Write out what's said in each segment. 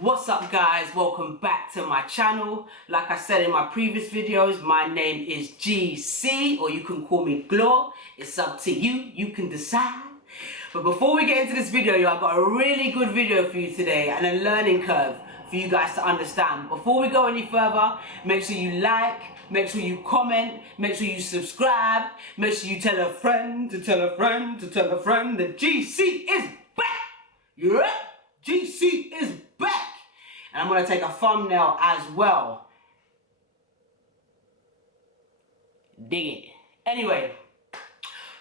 What's up guys, welcome back to my channel. Like I said in my previous videos, my name is GC, or you can call me Glow. It's up to you, you can decide. But before we get into this video, I've got a really good video for you today and a learning curve for you guys to understand. Before we go any further, make sure you like, make sure you comment, make sure you subscribe, make sure you tell a friend to tell a friend to tell a friend that GC is back. You ready? GC is back. And I'm going to take a thumbnail as well. Dig it. Anyway,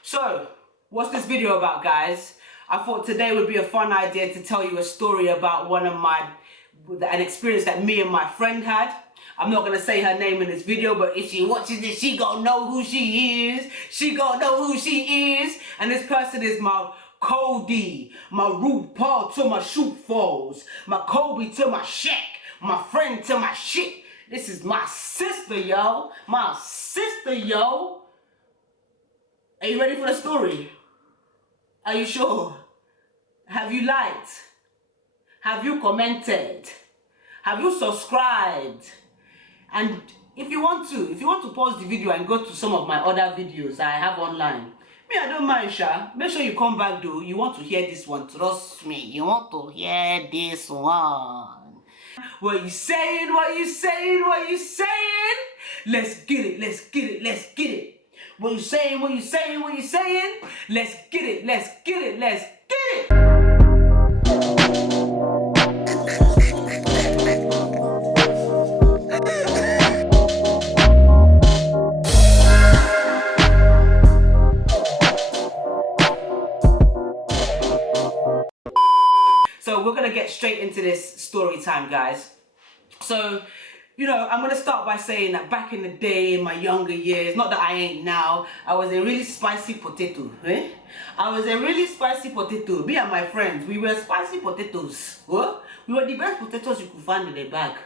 so what's this video about, guys? I thought today would be a fun idea to tell you a story about an experience that me and my friend had. I'm not going to say her name in this video, but if she watches this, she gonna know who she is. She gonna know who she is. And this person is my Cody, my RuPaul to my shoot falls, my Kobe to my Shaq, my friend to my shit. This is my sister, yo. My sister, yo. Are you ready for the story? Are you sure? Have you liked? Have you commented? Have you subscribed? And if you want to pause the video and go to some of my other videos I have online, me, I don't mind, Sha. Make sure you come back, though. You want to hear this one. Trust me. You want to hear this one. What you saying? What you saying? What you saying? Let's get it. Let's get it. Let's get it. What you saying? What you saying? What you saying? Let's get it. Let's get it. Let's get it. So we're gonna get straight into this story time, guys. So, I'm gonna start by saying that back in the day, in my younger years, not that I ain't now, I was a really spicy potato. I was a really spicy potato. Me and my friends, we were spicy potatoes. We were the best potatoes you could find in a bag.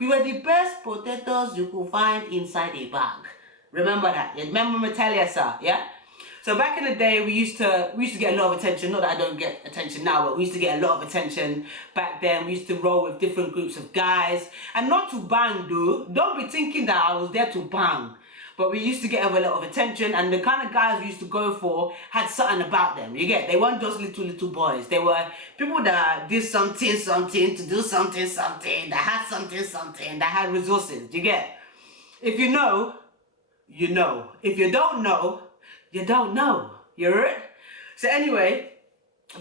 We were the best potatoes you could find inside a bag. Remember that? Remember me tell you, sir? Yeah. So back in the day, we used to get a lot of attention. Not that I don't get attention now, but we used to get a lot of attention back then. We used to roll with different groups of guys, and not to bang, though. Don't be thinking that I was there to bang, but we used to get a lot of attention, and the kind of guys we used to go for had something about them. You get? They weren't just little boys. They were people that did something to do something that had something that had resources. You get? If you know, you know. If you don't know, you don't know. You're it? So anyway,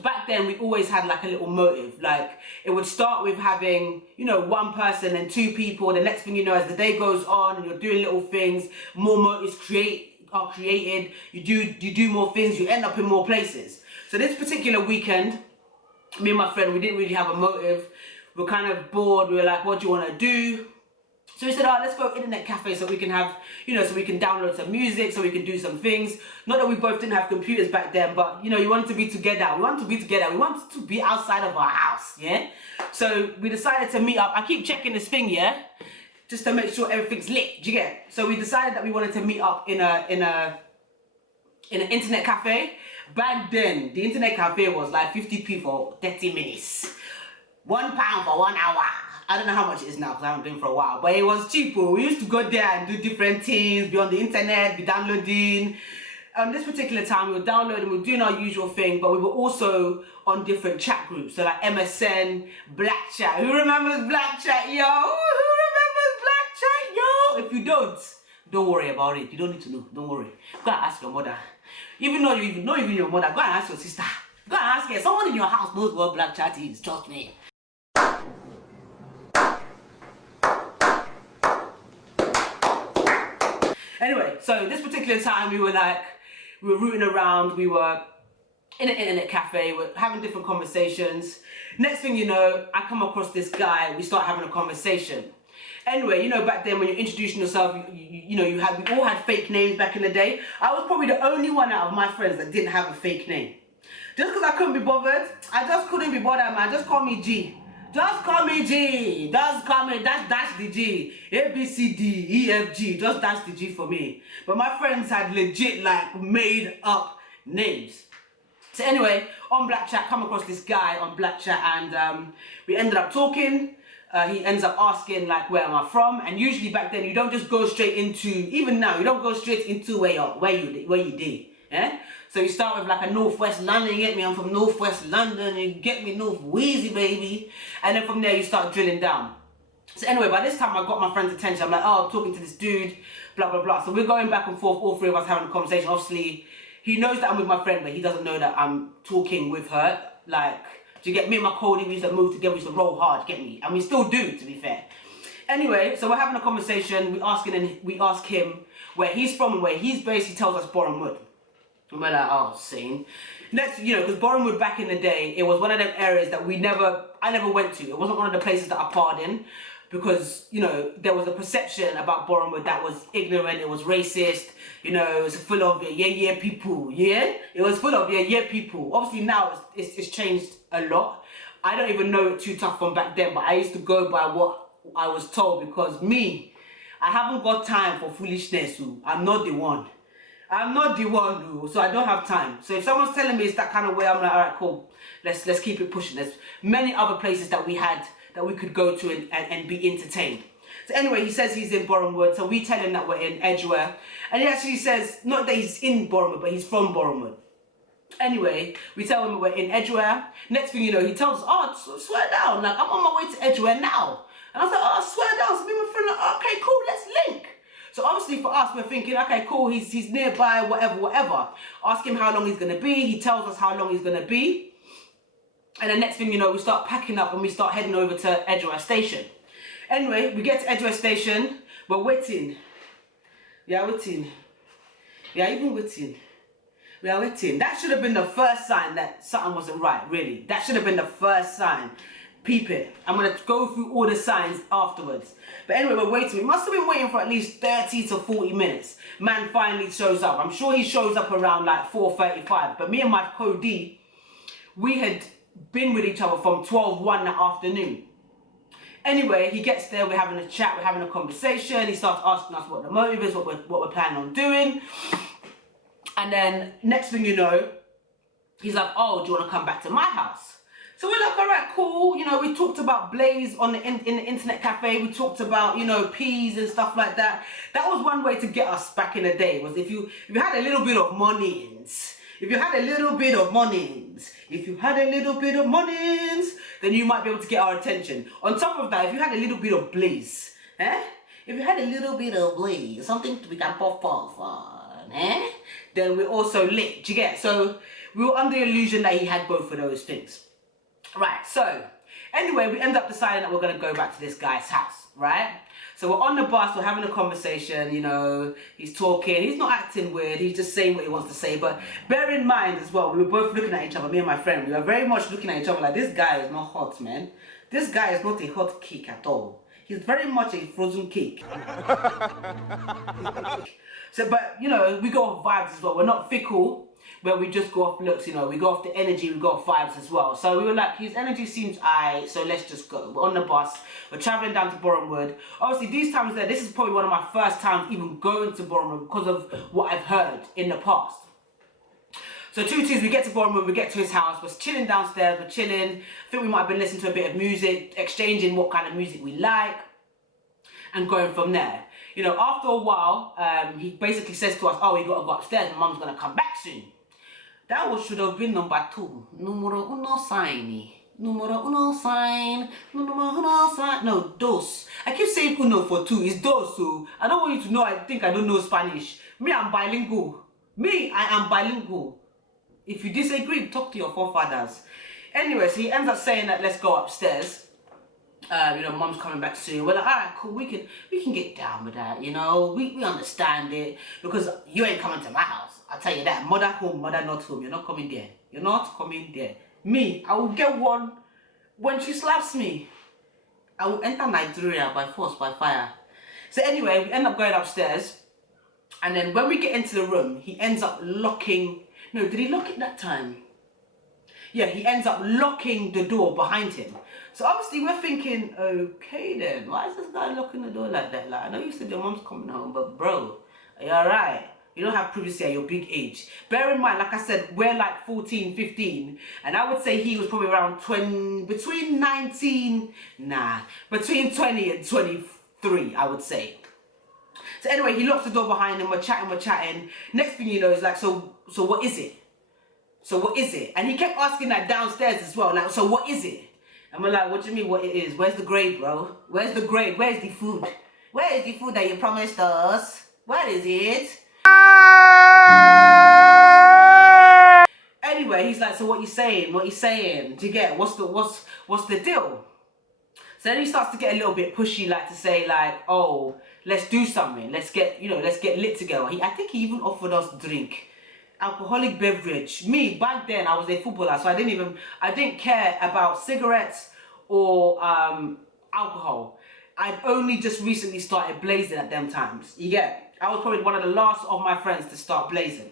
back then we always had like a little motive. Like it would start with having, one person and two people. The next thing you know, as the day goes on and you're doing little things, more motives are created. You do more things, you end up in more places. So this particular weekend, me and my friend, we didn't really have a motive. We're kind of bored. We were like, what do you want to do? So we said, let's go internet cafe so we can have, so we can download some music, so we can do some things. Not that we both didn't have computers back then, but, you wanted to be together. We wanted to be together. We wanted to be outside of our house, yeah? So we decided to meet up. I keep checking this thing, yeah? Just to make sure everything's lit, do you get? So we decided that we wanted to meet up in an internet cafe. Back then, the internet cafe was like 50p for 30 minutes. £1 for 1 hour. I don't know how much it is now because I haven't been for a while, but it was cheaper. We used to go there and do different things, be on the internet, be downloading. On this particular time, we were downloading, we were doing our usual thing, but we were also on different chat groups. So like MSN, Black Chat. Who remembers Black Chat, yo? Who remembers Black Chat, yo? If you don't worry about it. You don't need to know. Don't worry. Go and ask your mother. Even though you know even your mother, go and ask your sister. Go and ask her. Someone in your house knows what Black Chat is. Trust me. Anyway, so this particular time we were rooting around, we were in an internet cafe, we're having different conversations. Next thing you know, I come across this guy, we start having a conversation. Anyway, back then when you're introducing yourself, we all had fake names back in the day. I was probably the only one out of my friends that didn't have a fake name. Just because I couldn't be bothered, I just couldn't be bothered, man. Just call me G. Just call me G. Just call me, dash the G. A, B, C, D, E, F, G. Just dash the G for me. But my friends had legit, made up names. So anyway, on Black Chat, come across this guy on Black Chat, and we ended up talking. He ends up asking like, where am I from? And usually back then you don't just go straight into, even now you don't go straight into where you did. Yeah? So you start with like a Northwest London, you get me? I'm from Northwest London, you get me? North Wheezy, baby. And then from there you start drilling down. So anyway, by this time I got my friend's attention. I'm like, oh, I'm talking to this dude, blah, blah, blah. So we're going back and forth, all three of us having a conversation. Obviously, he knows that I'm with my friend, but he doesn't know that I'm talking with her. Like, do you get me and my Cody, we used to move together, we used to roll hard, get me? And we still do, to be fair. Anyway, so we're having a conversation, we ask him where he's from and where he's based. He tells us Bournemouth. And we're like, oh, same. Next, you know, because Bournemouth back in the day, it was one of them areas that I never went to. It wasn't one of the places that I parred in, because, you know, there was a perception about Bournemouth that was ignorant, it was racist, you know, it was full of yeah people, yeah? It was full of yeah people. Obviously now it's changed a lot. I don't even know it too tough from back then, but I used to go by what I was told, because me, I haven't got time for foolishness. I'm not the one. I'm not the one, so I don't have time. So if someone's telling me it's that kind of way, I'm like, all right, cool. Let's keep it pushing. There's many other places that we could go to and be entertained. So anyway, he says he's in Bournemouth, so we tell him that we're in Edgware. And he actually says, not that he's in Bournemouth, but he's from Bournemouth. Anyway, we tell him we're in Edgware. Next thing you know, he tells us, oh, swear down, like, I'm on my way to Edgware now. And I was like, oh, swear down. So me and my friend like, okay, cool, let's link. So obviously for us, we're thinking, okay, cool, he's nearby, whatever. Ask him how long he's gonna be. He tells us how long he's gonna be. And the next thing you know, we start packing up and we start heading over to Edgware Station. Anyway, we get to Edgware Station, we're waiting. We are waiting. We are even waiting. We are waiting. That should have been the first sign that something wasn't right, really. That should have been the first sign. Peep it. I'm going to go through all the signs afterwards. But anyway, we're waiting. We must have been waiting for at least 30 to 40 minutes. Man finally shows up. I'm sure he shows up around like 4:35. But me and my Cody, we had been with each other from 12:01 that afternoon. Anyway, he gets there, we're having a chat, we're having a conversation. He starts asking us what the motive is, what we're planning on doing. And then next thing you know, he's like, oh, do you want to come back to my house? So we're like, all right, cool. You know, we talked about Blaze in the internet cafe. We talked about, you know, peas and stuff like that. That was one way to get us back in the day, was if you had a little bit of money-ins, then you might be able to get our attention. On top of that, if you had a little bit of Blaze, if you had a little bit of Blaze, something we can pop off on, then we're also lit, do you get? So we were under the illusion that he had both of those things. Right, so anyway, we end up deciding that we're going to go back to this guy's house, right? So we're on the bus, we're having a conversation, you know, he's talking, he's not acting weird, he's just saying what he wants to say. But bear in mind as well, we were both looking at each other, me and my friend, we were very much looking at each other like, this guy is not hot, man. This guy is not a hot cake at all. He's very much a frozen cake. So, but, you know, we go off vibes as well. We're not fickle, where we just go off looks, you know, we go off the energy, we go off vibes as well. So we were like, his energy seems aight, so let's just go. We're on the bus, we're travelling down to Bournemouth. Obviously, these times there, this is probably one of my first times even going to Bournemouth because of what I've heard in the past. So two twos, we get to Bournemouth, we get to his house, we're chilling downstairs, we're chilling. I think we might have been listening to a bit of music, exchanging what kind of music we like, and going from there. You know, after a while, he basically says to us, oh, we got to go upstairs, my mum's going to come back soon. That should have been number 2. Numero uno sign. Numero uno sign. Numero uno sign. No, dos. I keep saying uno for 2. It's dos, so I don't want you to know I think I don't know Spanish. Me, I'm bilingual. Me, I am bilingual. If you disagree, talk to your forefathers. Anyway, so he ends up saying that let's go upstairs. You know, mum's coming back soon. We're like, all right, cool, we can get down with that, you know, we understand it, because you ain't coming to my house. I'll tell you that. Mother home, mother not home. You're not coming there. You're not coming there. Me, I will get one when she slaps me. I will enter Nigeria by force, by fire. So anyway, we end up going upstairs, and then when we get into the room, he ends up locking. No, did he lock it that time? Yeah, he ends up locking the door behind him. So obviously we're thinking, okay then, why is this guy locking the door like that? Like, I know you said your mom's coming home, but bro, are you alright? You don't have privacy at your big age. Bear in mind, like I said, we're like 14, 15, and I would say he was probably around 20, between 20 and 23, I would say. So anyway, he locks the door behind him, we're chatting. Next thing you know, it's like, so what is it? So what is it? And he kept asking that downstairs as well, like, so what is it? And we're like, what do you mean what it is? Where's the grade, bro? Where's the grade? Where's the food? Where is the food that you promised us? Where is it? Anyway, he's like, so what you saying? What you saying? Do you get? What's the deal? So then he starts to get a little bit pushy, like to say like, oh, let's do something. Let's get lit together. I think he even offered us drink. Alcoholic beverage. Me, back then, I was a footballer, so I didn't care about cigarettes or alcohol. I'd only just recently started blazing at them times. You get? I was probably one of the last of my friends to start blazing.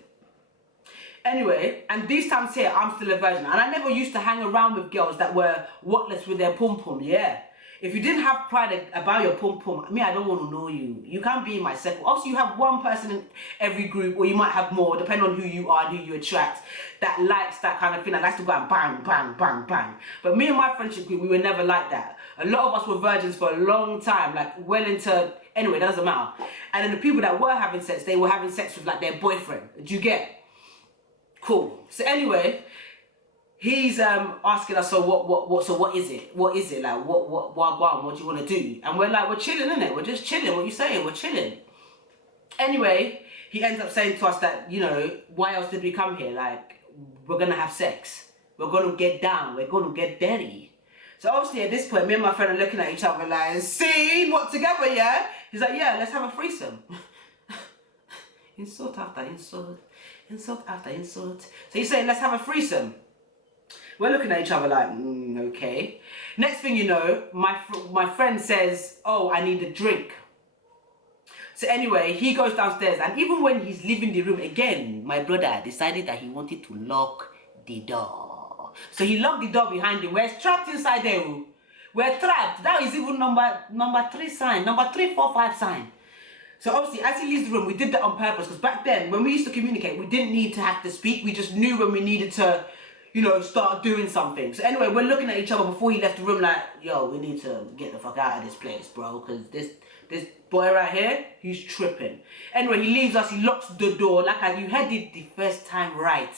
Anyway, and these times here, I'm still a virgin. And I never used to hang around with girls that were whatless with their pum-pum, yeah. If you didn't have pride about your pum-pum, I don't want to know you. You can't be in my circle. Also, you have one person in every group, or you might have more, depending on who you are and who you attract, that likes that kind of thing, that likes to go and bang, bang, bang, bang. But me and my friendship group, we were never like that. A lot of us were virgins for a long time, like well into, anyway, that doesn't matter. And then the people that were having sex, they were having sex with like their boyfriend. Do you get? Cool. So anyway, he's asking us, so what is it? What is it? Like what do you want to do? And we're like, we're chilling, innit? We're just chilling. What you saying? We're chilling. Anyway, he ends up saying to us that, you know, why else did we come here? Like, we're gonna have sex. We're gonna get down. We're gonna get dirty. So obviously at this point, me and my friend are looking at each other like, see, what, together, yeah? He's like, yeah, let's have a threesome. Insult after insult. Insult after insult. So he's saying, let's have a threesome. We're looking at each other like, okay. Next thing you know, my friend says, oh, I need a drink. So anyway, he goes downstairs, and even when he's leaving the room again, my brother decided that he wanted to lock the door. So he locked the door behind him. We're trapped inside there. We're trapped. That is even number 3 sign, number 3, 4, 5 sign. So obviously, as he leaves the room, we did that on purpose, because back then, when we used to communicate, we didn't need to have to speak. We just knew when we needed to, you know, start doing something. So anyway, we're looking at each other before he left the room like, yo, we need to get the fuck out of this place, bro, because this boy right here, he's tripping. Anyway, he leaves us, he locks the door, like you heard it the first time right.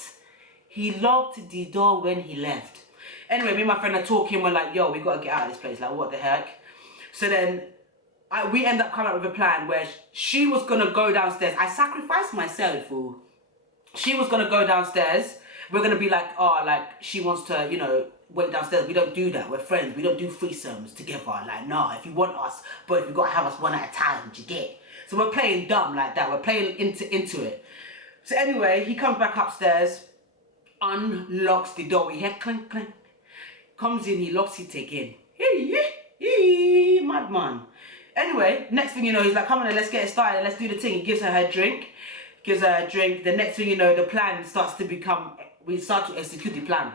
He locked the door when he left. Anyway, me and my friend are talking, we're like, yo, we gotta get out of this place, like, what the heck? So then, we end up coming up with a plan where she was gonna go downstairs. I sacrificed myself, fool. She was gonna go downstairs. We're gonna be like, oh, like, she wants to, you know, wait downstairs. We don't do that. We're friends. We don't do threesomes together. Like, no, if you want us, but you gotta have us one at a time, do you get? So we're playing dumb like that. We're playing into it. So anyway, he comes back upstairs, unlocks the door. We hear clink, clink. Comes in, he locks it again. Madman. Anyway, next thing you know, he's like, come on, let's get it started. Let's do the thing. He gives her drink. Gives her a drink. The next thing you know, the plan starts to become, we start to execute the plan.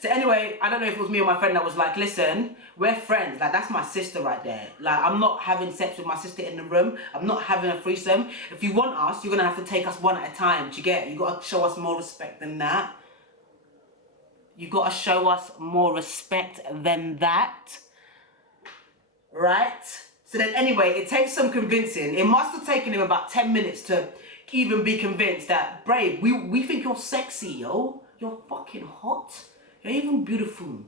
So anyway, I don't know if it was me or my friend that was like, listen, we're friends. Like, that's my sister right there. Like, I'm not having sex with my sister in the room. I'm not having a threesome. If you want us, you're going to have to take us one at a time. Do you get? You got to show us more respect than that. You got to show us more respect than that. Right? So then anyway, it takes some convincing. It must have taken him about 10 minutes to even be convinced that, brave, we think you're sexy, yo. You're fucking hot. You're even beautiful.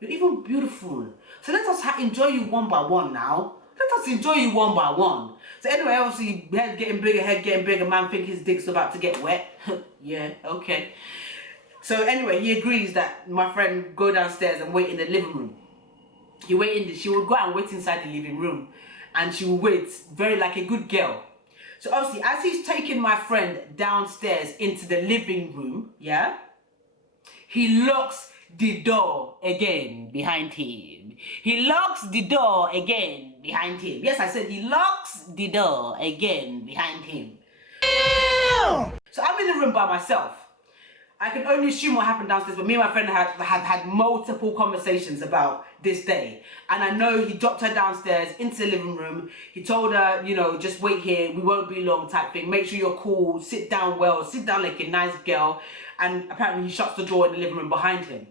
You're even beautiful. So let us enjoy you one by one now. Let us enjoy you one by one. So anyway, obviously, head getting bigger, man think his dick's about to get wet. Yeah, okay. So anyway, he agrees that my friend go downstairs and wait in the living room. She would go and wait inside the living room, and she would wait very like a good girl. So obviously, as he's taking my friend downstairs into the living room, yeah, he locks the door again behind him. He locks the door again behind him. Yes, I said he locks the door again behind him. So I'm in the room by myself. I can only assume what happened downstairs, but me and my friend have had multiple conversations about this day. And I know he dropped her downstairs into the living room. He told her, you know, just wait here, we won't be long type thing. Make sure you're cool, sit down well, sit down like a nice girl. And apparently he shuts the door in the living room behind him.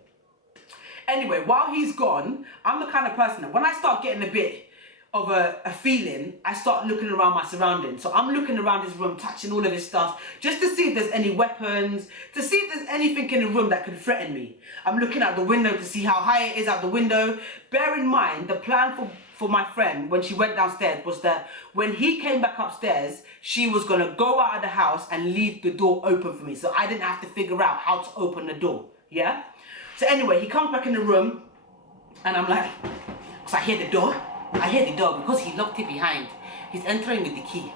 Anyway, while he's gone, I'm the kind of person that when I start getting a bit of a feeling, I start looking around my surroundings. So I'm looking around his room, touching all of his stuff, just to see if there's any weapons, to see if there's anything in the room that could threaten me. I'm looking out the window to see how high it is out the window. Bear in mind, the plan for my friend when she went downstairs was that when he came back upstairs, she was gonna go out of the house and leave the door open for me. So I didn't have to figure out how to open the door, yeah? So anyway, he comes back in the room and I'm like, because I hear the door because he locked it behind. He's entering with the key.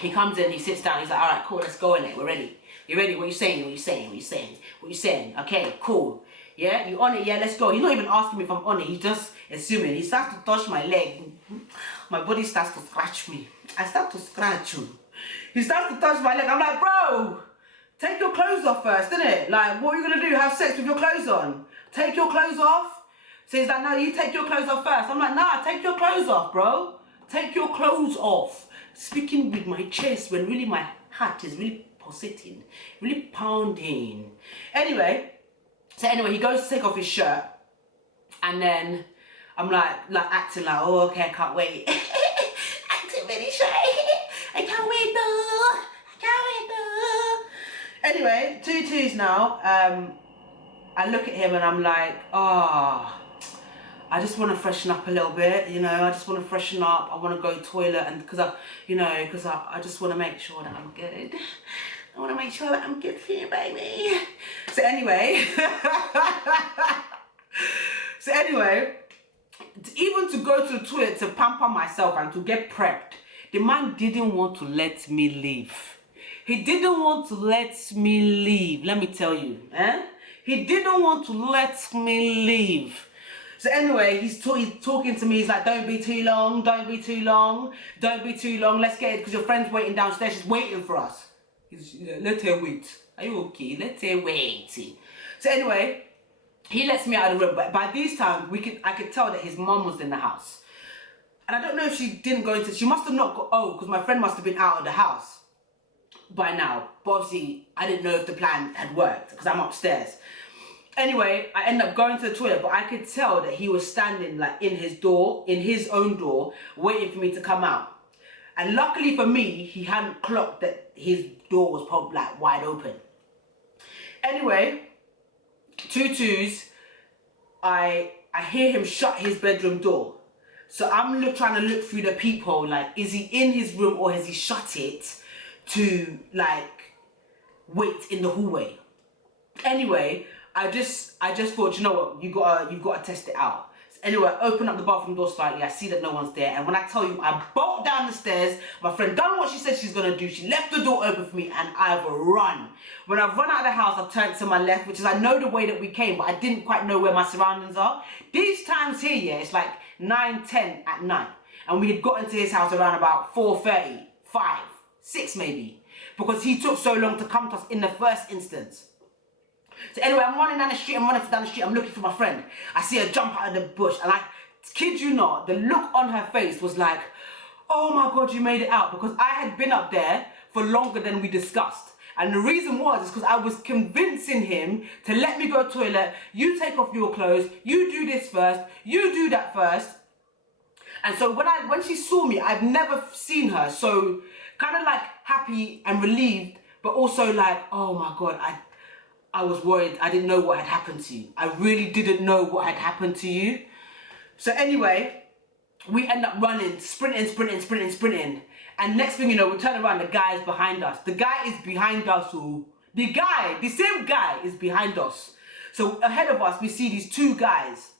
He comes in, he sits down, he's like, all right, cool, let's go in it, we're ready. You ready? What you saying? What you saying? What you saying? What you saying? Okay, cool. Yeah, you on it? Yeah, let's go. He's not even asking me if I'm on it, he's just assuming. He starts to touch my leg. My body starts to scratch me. I start to scratch him. He starts to touch my leg. I'm like, bro, take your clothes off first, innit? Like, what are you gonna do? Have sex with your clothes on? Take your clothes off? So he's like, no, you take your clothes off first. I'm like, nah, take your clothes off, bro. Take your clothes off. Speaking with my chest when really my heart is really pulsating, really pounding. Anyway, he goes to take off his shirt. And then I'm like acting like, oh, okay, I can't wait. Acting very shy. I can't wait though. I can't wait though. Anyway, 2-2s now. I look at him and I'm like, oh, I just want to freshen up a little bit, you know, I just want to freshen up, I want to go toilet, and because I just want to make sure that I'm good. I want to make sure that I'm good for you, baby. So anyway, even to go to the toilet to pamper myself and to get prepped, the man didn't want to let me leave. He didn't want to let me leave, let me tell you, He didn't want to let me leave. So anyway, he's talking to me, he's like, don't be too long, don't be too long, don't be too long, let's get it, because your friend's waiting downstairs, she's waiting for us. He's, let her wait. Are you okay? Let her wait. So anyway, he lets me out of the room, but by this time, I could tell that his mum was in the house. And I don't know if she didn't go into, she must have not got, because my friend must have been out of the house by now. But obviously, I didn't know if the plan had worked, because I'm upstairs. Anyway, I ended up going to the toilet, but I could tell that he was standing like in his own door, waiting for me to come out. And luckily for me, he hadn't clocked that his door was probably like wide open. Anyway, 2-2s, I hear him shut his bedroom door. So I'm trying to look through the peephole, like, is he in his room or has he shut it to like wait in the hallway? Anyway, I just thought, you know what, you've got to test it out. So anyway, I open up the bathroom door slightly, I see that no one's there, and when I tell you, I bolt down the stairs, my friend done what she said she's gonna do, she left the door open for me, and I've run. When I've run out of the house, I've turned to my left, which is, I know the way that we came, but I didn't quite know where my surroundings are. These times here, yeah, it's like 9-10 at night, and we had got into his house around about 4:30, 5, 6 maybe, because he took so long to come to us in the first instance. So anyway, I'm running down the street, I'm looking for my friend. I see her jump out of the bush, and I kid you not, the look on her face was like, oh my God, you made it out, because I had been up there for longer than we discussed. And the reason was because I was convincing him to let me go to the toilet, you take off your clothes, you do this first, you do that first. And so when she saw me, I've never seen her so kind of like happy and relieved, but also like, oh my God, I was worried. I didn't know what had happened to you. I really didn't know what had happened to you. So anyway, we end up running, sprinting. And next thing you know, we turn around, the guy is behind us. The guy is behind us. The same guy is behind us. So ahead of us, we see these two guys.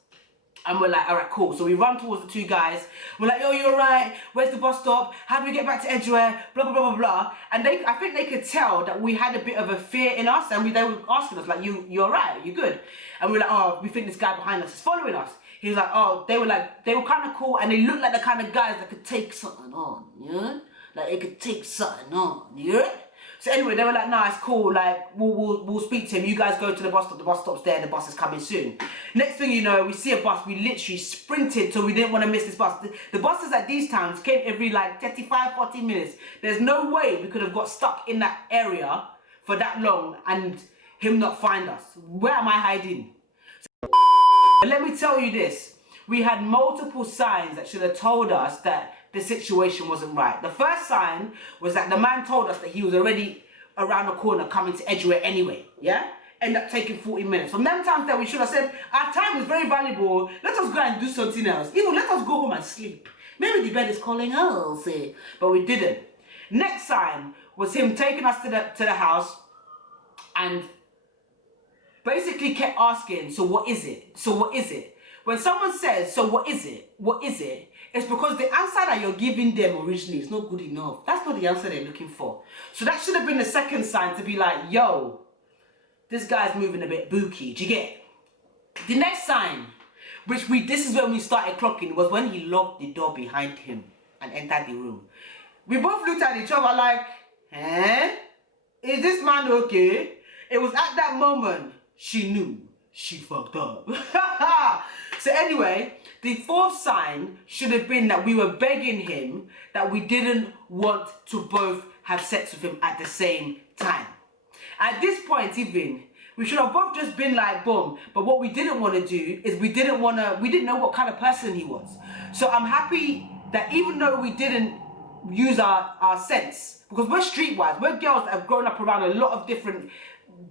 And we're like, all right, cool. So we run towards the two guys. We're like, yo, you all right? Where's the bus stop? How do we get back to Edgware? Blah, blah, blah, blah, blah. And I think they could tell that we had a bit of a fear in us. And they were asking us, like, you all right? You good? And we're like, oh, we think this guy behind us is following us. He was like, oh, they were kind of cool. And they looked like the kind of guys that could take something on, yeah? Like, they could take something on, yeah? So anyway, they were like, nah, it's cool, like, we'll speak to him, you guys go to the bus stop's there, the bus is coming soon. Next thing you know, we see a bus, we literally sprinted, so we didn't want to miss this bus. The buses at these times came every like 35, 40 minutes. There's no way we could have got stuck in that area for that long and him not find us. Where am I hiding? But let me tell you this, we had multiple signs that should have told us that the situation wasn't right. The first sign was that the man told us that he was already around the corner coming to Edgware anyway, yeah? Ended up taking 40 minutes. From them times that we should have said, our time is very valuable, let us go and do something else. Even let us go home and sleep. Maybe the bed is calling us, but we didn't. Next sign was him taking us to the house and basically kept asking, so what is it? So what is it? When someone says, so what is it? What is it? It's because the answer that you're giving them originally is not good enough. That's not the answer they're looking for. So that should have been the second sign to be like, yo, this guy's moving a bit booky. Do you get it? The next sign, this is when we started clocking, was when he locked the door behind him and entered the room. We both looked at each other like, is this man okay? It was at that moment she knew she fucked up. So anyway, the fourth sign should have been that we were begging him that we didn't want to both have sex with him at the same time. At this point even, we should have both just been like, boom. But what we didn't want to do is we didn't know what kind of person he was. So I'm happy that even though we didn't use our sense, because we're streetwise, we're girls that have grown up around a lot of different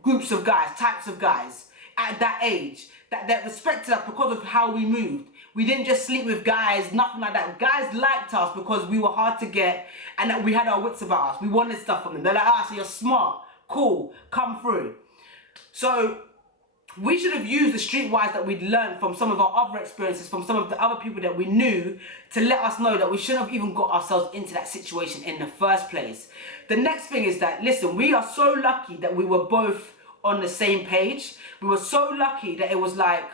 groups of guys, types of guys at that age, that respected us because of how we moved. We didn't just sleep with guys, nothing like that. Guys liked us because we were hard to get and that we had our wits about us. We wanted stuff from them. They're like, so you're smart, cool, come through. So we should have used the streetwise that we'd learned from some of our other experiences, from some of the other people that we knew, to let us know that we shouldn't have even got ourselves into that situation in the first place. The next thing is that, listen, we are so lucky that we were both on the same page. We were so lucky that it was like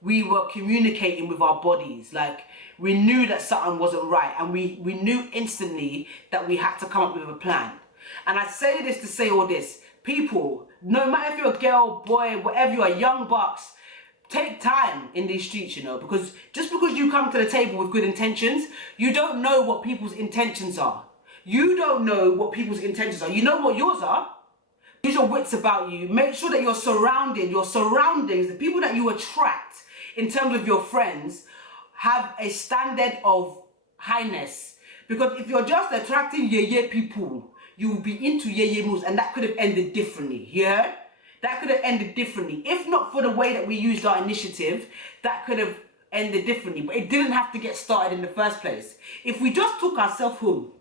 we were communicating with our bodies. Like, we knew that something wasn't right, and we knew instantly that we had to come up with a plan. And I say this to say all this. People, no matter if you're a girl, boy, whatever you are, young bucks, take time in these streets, you know, because just because you come to the table with good intentions, you don't know what people's intentions are. You don't know what people's intentions are. You know what yours are. Use your wits about you. Make sure that your surroundings, the people that you attract in terms of your friends, have a standard of highness. Because if you're just attracting yeye people, you will be into yeye moves, and that could have ended differently. Yeah? That could have ended differently. If not for the way that we used our initiative, that could have ended differently. But it didn't have to get started in the first place. If we just took ourselves home,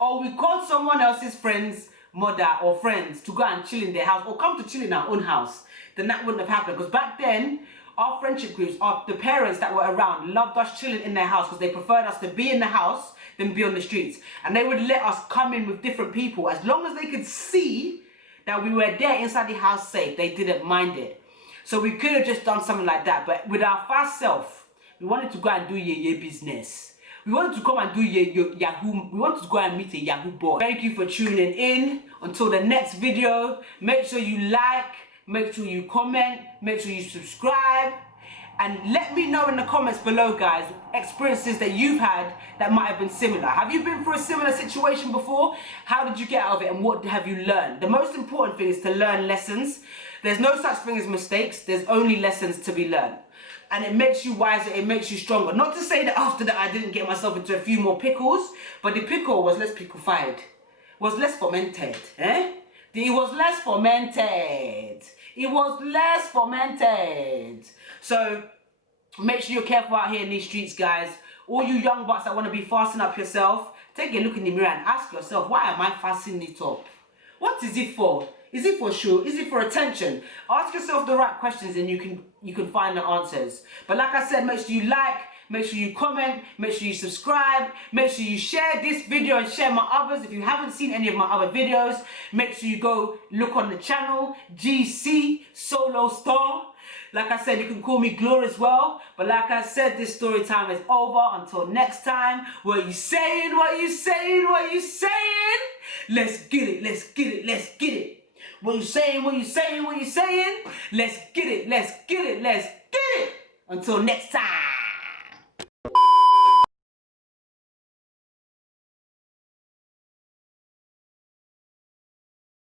or we called someone else's friend's mother or friends to go and chill in their house, or come to chill in our own house, then that wouldn't have happened. Because back then, our friendship groups, the parents that were around loved us chilling in their house because they preferred us to be in the house than be on the streets. And they would let us come in with different people as long as they could see that we were there inside the house safe. They didn't mind it. So we could have just done something like that. But with our fast self, we wanted to go and do yeye business. We wanted to come and do Yahoo. We wanted to go and meet a Yahoo boy. Thank you for tuning in. Until the next video, make sure you like, make sure you comment, make sure you subscribe, and let me know in the comments below, guys, experiences that you've had that might have been similar. Have you been through a similar situation before? How did you get out of it, and what have you learned? The most important thing is to learn lessons. There's no such thing as mistakes. There's only lessons to be learned. And it makes you wiser, it makes you stronger. Not to say that after that I didn't get myself into a few more pickles, but the pickle was less pickle-fied. Was less fermented, It was less fermented. It was less fermented. So make sure you're careful out here in these streets, guys. All you young bucks that want to be fastening up yourself, take a look in the mirror and ask yourself, why am I fastening it up? What is it for? Is it for show? Is it for attention? Ask yourself the right questions and you can find the answers. But like I said, make sure you like, make sure you comment, make sure you subscribe, make sure you share this video and share my others. If you haven't seen any of my other videos, make sure you go look on the channel, GC Solo Star. Like I said, you can call me Glory as well. But like I said, this story time is over. Until next time, what you saying, what you saying, what you saying? Let's get it, let's get it, let's get it. What you saying, what you saying, what you saying? Let's get it, let's get it, let's get it. Until next time.